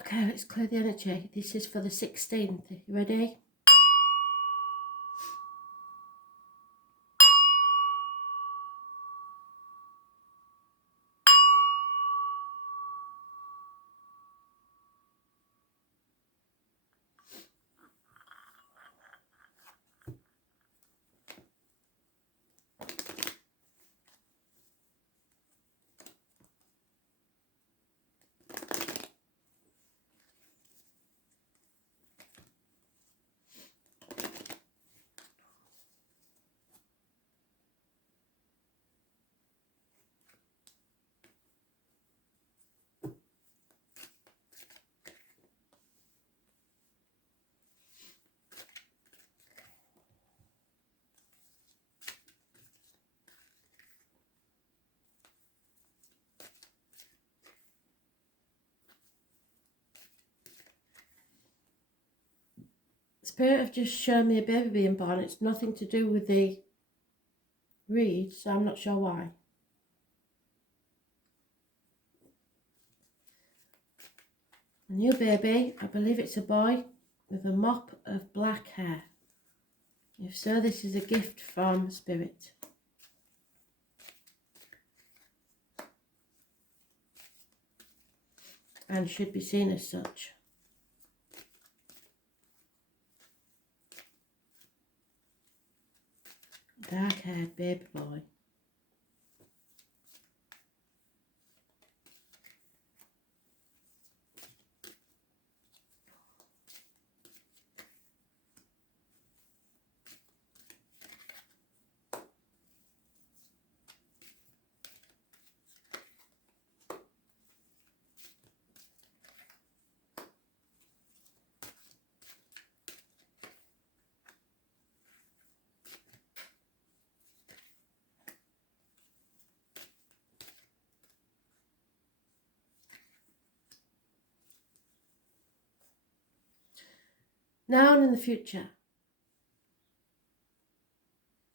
Okay, let's clear the energy. This is for the 16th. You ready? Spirit have just shown me a baby being born. It's nothing to do with the read, so I'm not sure why. A new baby, I believe it's a boy, with a mop of black hair. If so, this is a gift from Spirit. And should be seen as such. Dark-haired baby boy. Now and in the future,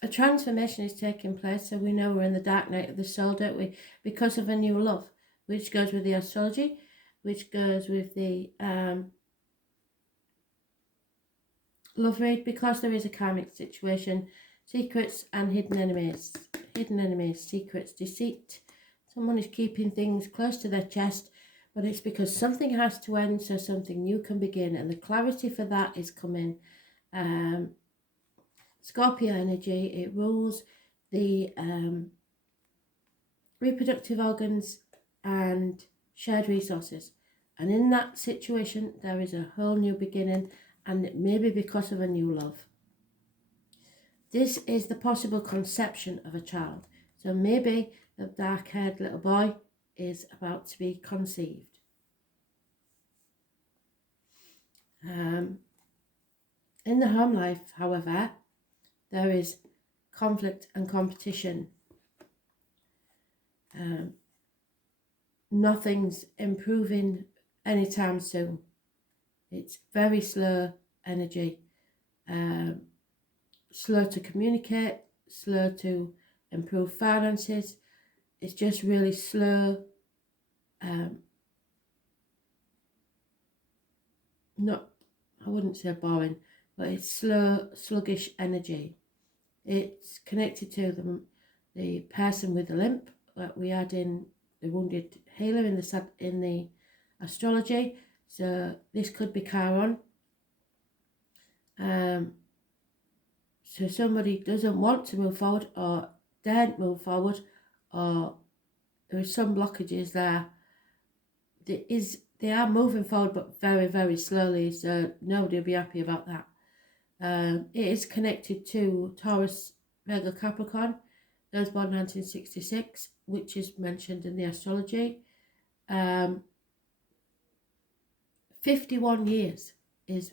a transformation is taking place, so we know we're in the dark night of the soul, don't we? Because of a new love, which goes with the astrology, which goes with the love read, because there is a karmic situation, secrets and hidden enemies, secrets, deceit. Someone is keeping things close to their chest, but it's because something has to end so something new can begin, and the clarity for that is coming. Scorpio energy, it rules the reproductive organs and shared resources, and in that situation there is a whole new beginning, and it may be because of a new love. This is the possible conception of a child, so maybe the dark-haired little boy is about to be conceived. In the home life, however, there is conflict and competition. Nothing's improving anytime soon. It's very slow energy, slow to communicate, slow to improve finances. It's just really slow. I wouldn't say boring, but it's slow, sluggish energy. It's connected to the person with the limp that we had in the wounded healer in the astrology. So this could be Chiron. So somebody doesn't want to move forward or daren't move forward, or there is some blockages there. They are moving forward, but very, very slowly, so nobody will be happy about that. It is connected to Taurus, Virgo, Capricorn, those born 1966, which is mentioned in the astrology. 51 years is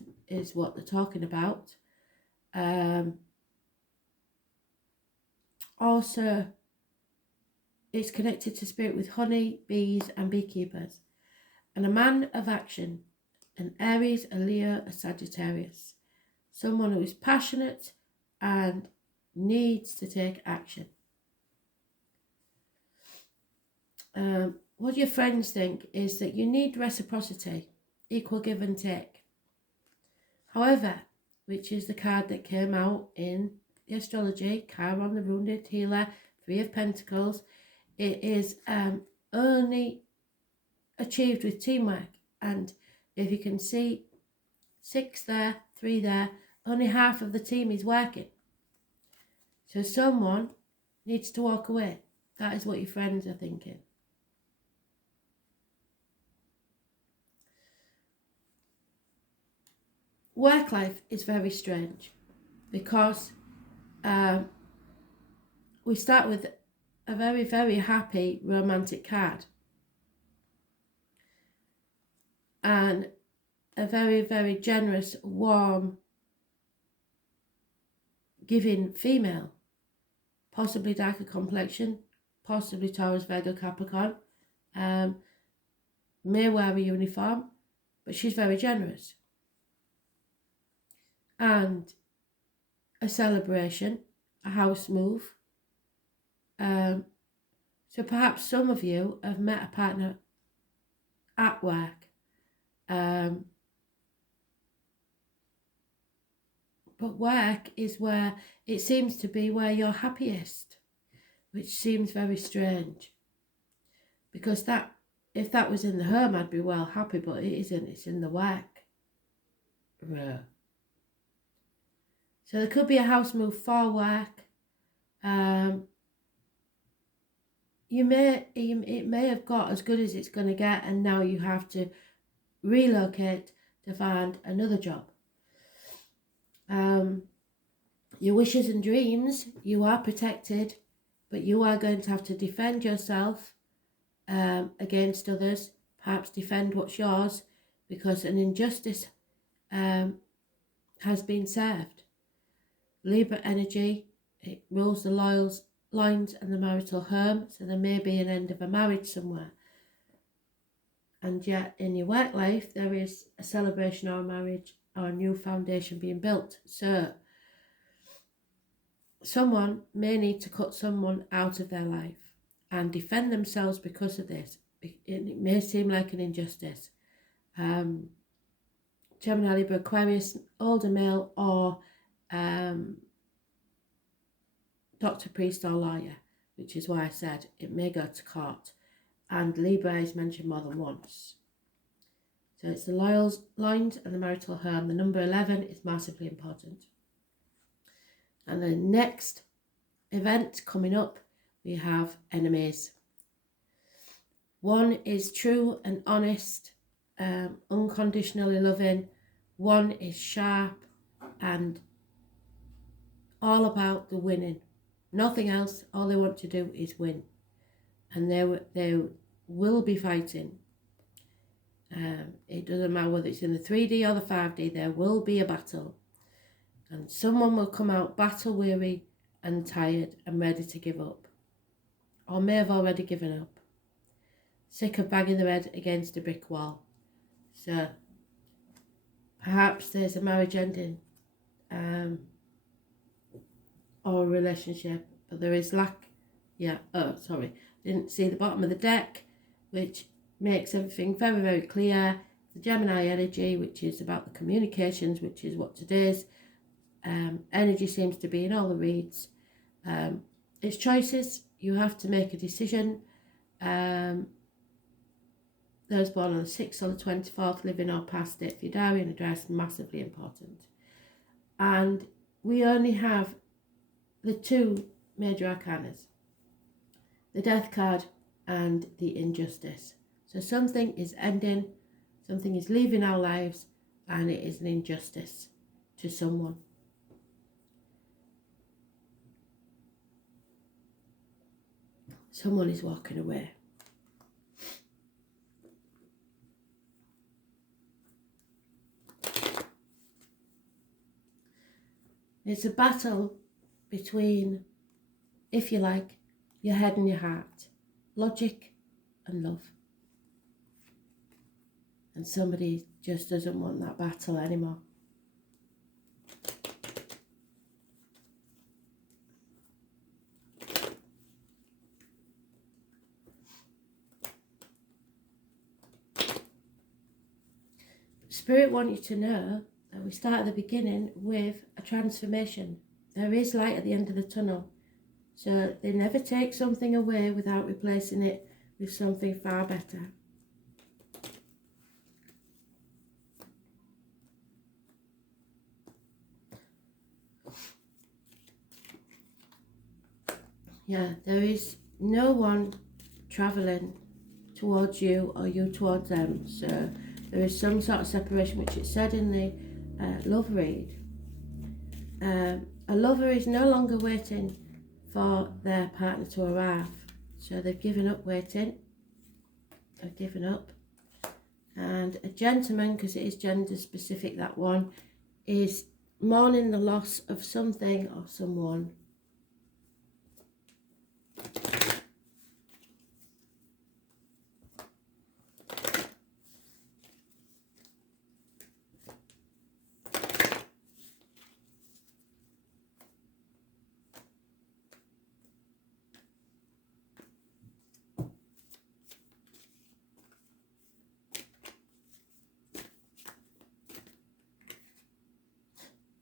what they're talking about. Also, it's connected to spirit with honey, bees and beekeepers. And a man of action, an Aries, a Leo, a Sagittarius. Someone who is passionate and needs to take action. What your friends think is that you need reciprocity. equal give and take. However, which is the card that came out in the astrology, Chiron, the wounded healer, Three of Pentacles, it is only achieved with teamwork. And if you can see 6 there, 3 there, only half of the team is working. So someone needs to walk away. That is what your friends are thinking. Work life is very strange because we start with a very, very happy romantic card and a very, very generous, warm, giving female, possibly darker complexion, possibly Taurus, Virgo, Capricorn, may wear a uniform, but she's very generous. And a celebration, a house move. So perhaps some of you have met a partner at work, but work is where it seems to be where you're happiest, which seems very strange, because that, if that was in the home, I'd be well happy, but it isn't. It's in the work. So there could be a house move for work. It may have got as good as it's going to get, and now you have to relocate to find another job. Your wishes and dreams, you are protected, but you are going to have to defend yourself against others, perhaps defend what's yours, because an injustice has been served. Libra energy, it rules the lines and the marital home, so there may be an end of a marriage somewhere. And yet in your work life, there is a celebration or a marriage or a new foundation being built. So someone may need to cut someone out of their life and defend themselves because of this. It may seem like an injustice. Gemini, Libra, Aquarius, older male, or doctor, priest, or lawyer, which is why I said it may go to court. And Libra is mentioned more than once. So it's the lines and the marital home. The number 11 is massively important. And the next event coming up, we have enemies. One is true and honest, unconditionally loving. One is sharp and all about the winning. Nothing else. All they want to do is win. And they will be fighting. It doesn't matter whether it's in the 3D or the 5D, there will be a battle. And someone will come out battle weary and tired and ready to give up. Or may have already given up. Sick of banging their head against a brick wall. So perhaps there's a marriage ending or a relationship, but there is lack. Didn't see the bottom of the deck, which makes everything very, very clear. The Gemini energy, which is about the communications, which is what today's energy seems to be in all the reads. It's choices. You have to make a decision. Those born on the 6th or the 24th, living or past it, for your diary and address, massively important. And we only have the two major arcanas, the death card and the injustice. So something is ending, something is leaving our lives, and it is an injustice to someone. Someone is walking away. It's a battle between, if you like, your head and your heart, logic and love. And somebody just doesn't want that battle anymore. Spirit want you to know that we start at the beginning with a transformation. There is light at the end of the tunnel. So they never take something away without replacing it with something far better. Yeah, there is no one travelling towards you or you towards them. So there is some sort of separation, which it said in the love read. A lover is no longer waiting for their partner to arrive. So they've given up waiting. They've given up. And a gentleman, because it is gender specific, that one, is mourning the loss of something or someone.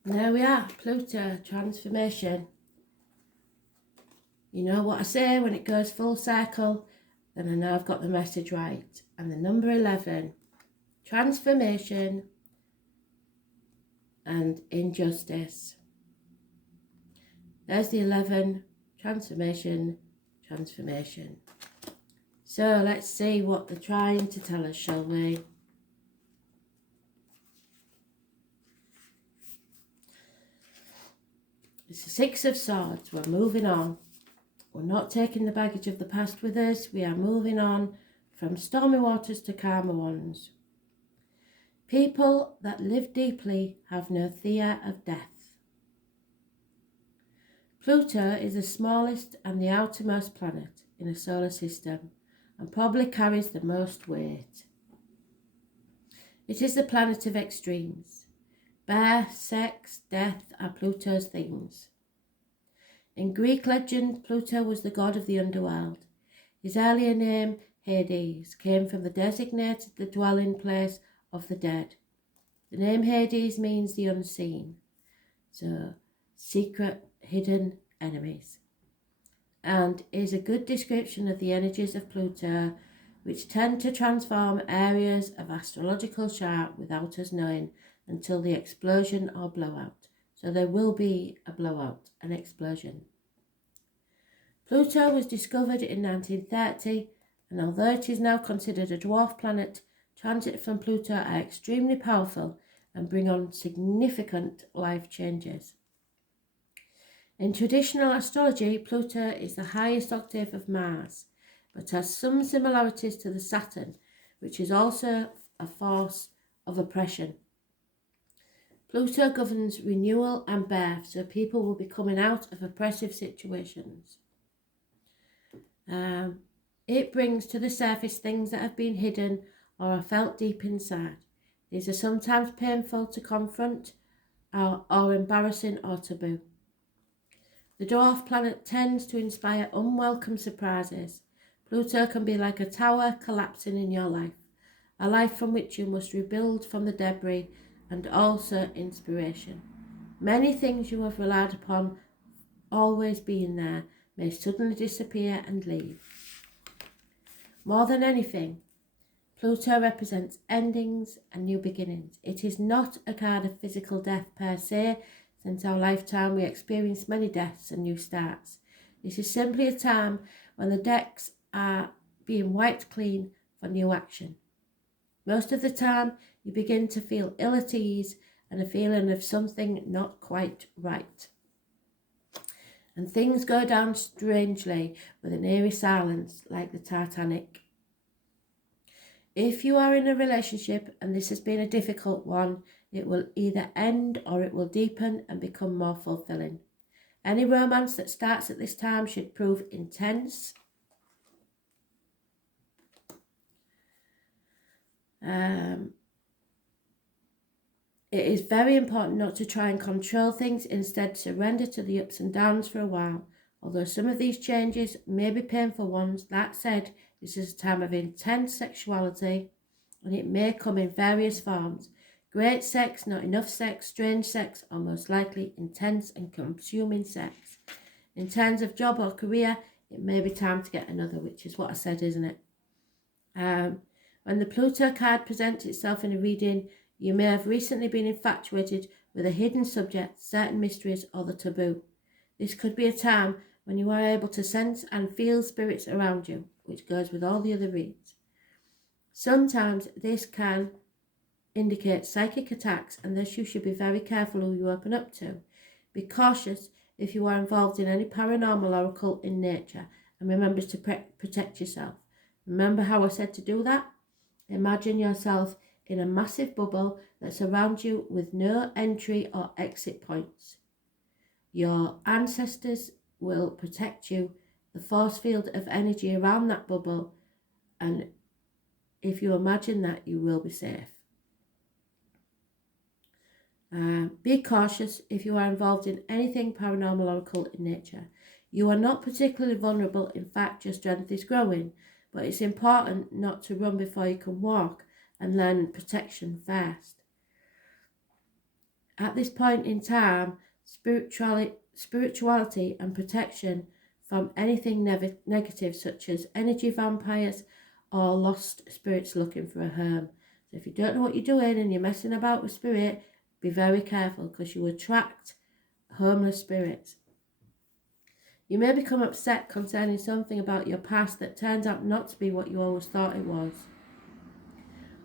And there we are, Pluto, transformation. You know what I say, when it goes full circle, then I know I've got the message right. And the number 11, transformation and injustice. There's the 11, transformation, transformation. So let's see what they're trying to tell us, shall we? It's the 6 of Swords. We're moving on. We're not taking the baggage of the past with us. We are moving on from stormy waters to calmer ones. People that live deeply have no fear of death. Pluto is the smallest and the outermost planet in a solar system and probably carries the most weight. It is the planet of extremes. Birth, sex, death are Pluto's themes. In Greek legend, Pluto was the god of the underworld. His earlier name, Hades, came from the designated the dwelling place of the dead. The name Hades means the unseen, so secret, hidden enemies, and is a good description of the energies of Pluto, which tend to transform areas of astrological chart without us knowing until the explosion or blowout. So there will be a blowout, an explosion. Pluto was discovered in 1930, and although it is now considered a dwarf planet, transits from Pluto are extremely powerful and bring on significant life changes. In traditional astrology, Pluto is the highest octave of Mars, but has some similarities to the Saturn, which is also a force of oppression. Pluto governs renewal and birth, so people will be coming out of oppressive situations. It brings to the surface things that have been hidden or are felt deep inside. These are sometimes painful to confront or embarrassing or taboo. The dwarf planet tends to inspire unwelcome surprises. Pluto can be like a tower collapsing in your life, a life from which you must rebuild from the debris, and also inspiration. Many things you have relied upon always being there may suddenly disappear and leave. More than anything, Pluto represents endings and new beginnings. It is not a card of physical death per se. Since our lifetime we experience many deaths and new starts. This is simply a time when the decks are being wiped clean for new action. Most of the time you begin to feel ill at ease and a feeling of something not quite right. And things go down strangely with an eerie silence like the Titanic. If you are in a relationship and this has been a difficult one, it will either end or it will deepen and become more fulfilling. Any romance that starts at this time should prove intense. It is very important not to try and control things, instead surrender to the ups and downs for a while. Although some of these changes may be painful ones, that said, this is a time of intense sexuality and it may come in various forms. Great sex, not enough sex, strange sex, or most likely intense and consuming sex. In terms of job or career, it may be time to get another, which is what I said, isn't it? When the Pluto card presents itself in a reading, you may have recently been infatuated with a hidden subject, certain mysteries, or the taboo. This could be a time when you are able to sense and feel spirits around you, which goes with all the other reads. Sometimes this can indicate psychic attacks, and thus you should be very careful who you open up to. Be cautious if you are involved in any paranormal or occult in nature, and remember to protect yourself. Remember how I said to do that? Imagine yourself in a massive bubble that surrounds you with no entry or exit points. Your ancestors will protect you, the force field of energy around that bubble, and if you imagine that, you will be safe. Be cautious if you are involved in anything paranormal or occult in nature. You are not particularly vulnerable. In fact, your strength is growing, but it's important not to run before you can walk and learn protection first. At this point in time, spirituality and protection from anything negative, such as energy vampires or lost spirits looking for a home. So if you don't know what you're doing and you're messing about with spirit, be very careful, because you attract homeless spirits. You may become upset concerning something about your past that turns out not to be what you always thought it was.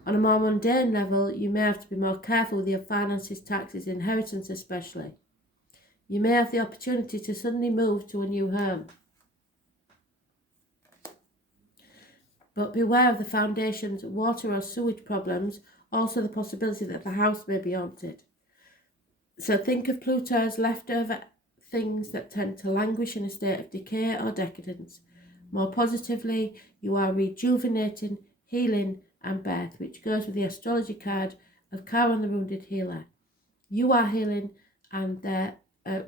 On a more mundane level, you may have to be more careful with your finances, taxes, inheritance especially. You may have the opportunity to suddenly move to a new home. But beware of the foundation's water or sewage problems, also the possibility that the house may be haunted. So think of Pluto as leftover things that tend to languish in a state of decay or decadence. More positively, you are rejuvenating, healing and birth, which goes with the astrology card of Chiron the Wounded Healer. You are healing, and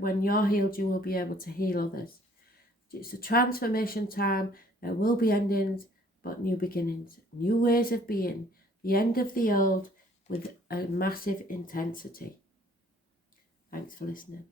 when you're healed, you will be able to heal others. It's a transformation time. There will be endings, but new beginnings, new ways of being, the end of the old with a massive intensity. Thanks for listening.